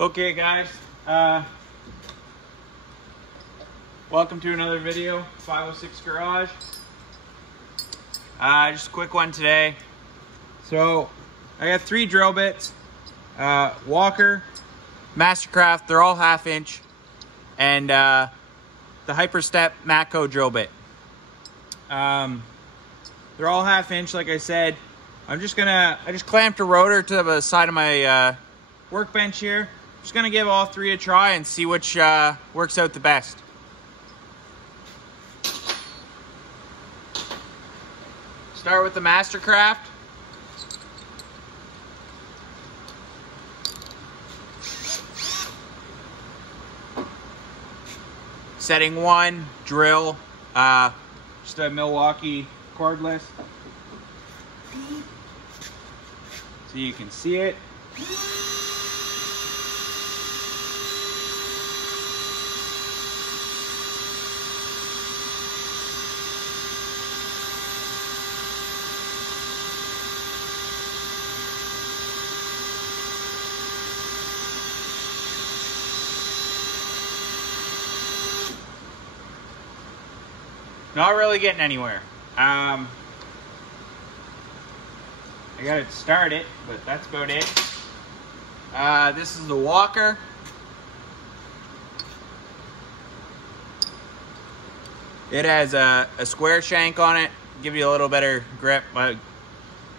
Okay guys, welcome to another video, 506 Garage. Just a quick one today. So I got 3 drill bits, Walker, Master-craft, they're all 1/2 inch, and the Hyper Step Matco drill bit. They're all 1/2 inch, like I said. I just clamped a rotor to the side of my workbench here. Just gonna give all 3 a try and see which works out the best. Start with the Master-craft. Setting 1, drill, just a Milwaukee cordless. So you can see it. Not really getting anywhere. I gotta start it, but that's about it. This is the Walker. It has a square shank on it, give you a little better grip. I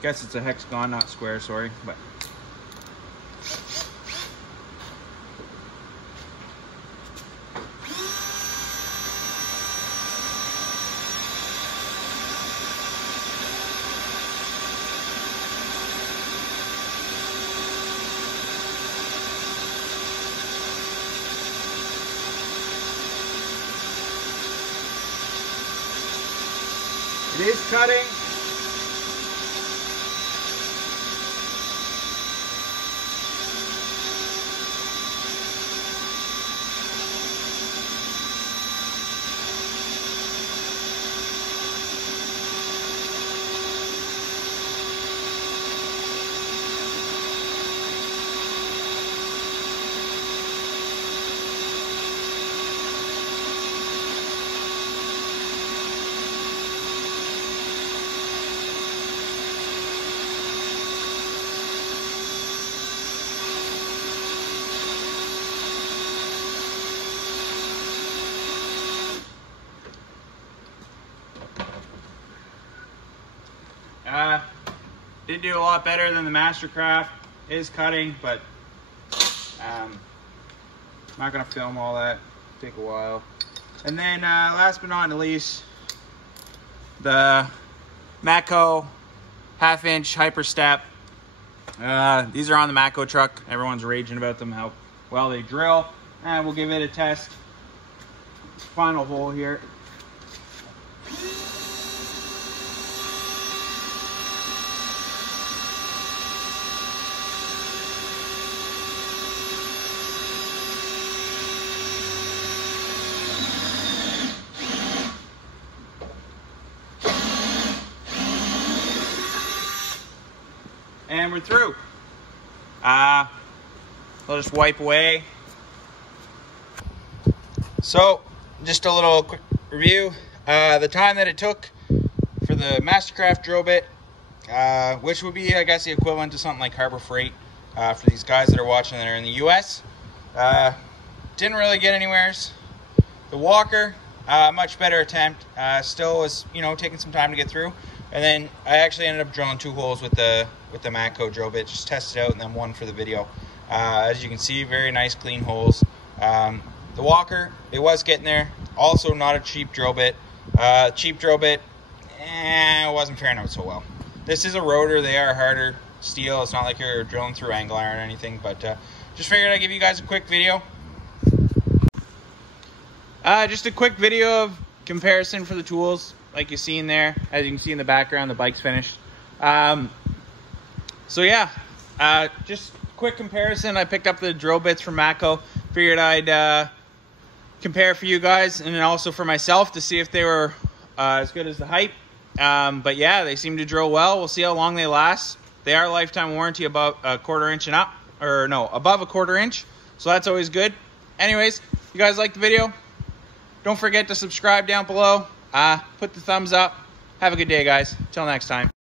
guess it's a hexagon, not square, sorry. But it is cutting. Did do a lot better than the Master-craft. It is cutting, but I'm not gonna film all that. Take a while. And then last but not least, the Matco 1/2 inch Hyper Step. These are on the Matco truck. Everyone's raging about them, how well they drill. And we'll give it a test. Final hole here. And we're through. I'll just wipe away. So, just a little quick review. The time that it took for the Master-craft drill bit, which would be, I guess, the equivalent to something like Harbor Freight for these guys that are watching that are in the US. Didn't really get anywheres. The Walker, much better attempt. Still was, taking some time to get through. And then I actually ended up drilling 2 holes with the Matco drill bit, just test it out, and then 1 for the video. As you can see, very nice clean holes. The Walker, it was getting there. Also not a cheap drill bit. Cheap drill bit, it wasn't faring out so well. This is a rotor, they are harder steel. It's not like you're drilling through angle iron or anything, but just figured I'd give you guys a quick video. Just a quick video of comparison for the tools, like you see in there. As you can see in the background, the bike's finished. So yeah, just quick comparison. I picked up the drill bits from Matco. Figured I'd compare for you guys and then also for myself to see if they were as good as the Hype. But yeah, they seem to drill well. We'll see how long they last. They are lifetime warranty above a 1/4 inch and up, or no, above a 1/4 inch. So that's always good. Anyways, you guys like the video? Don't forget to subscribe down below. Put the thumbs up. Have a good day, guys. Till next time.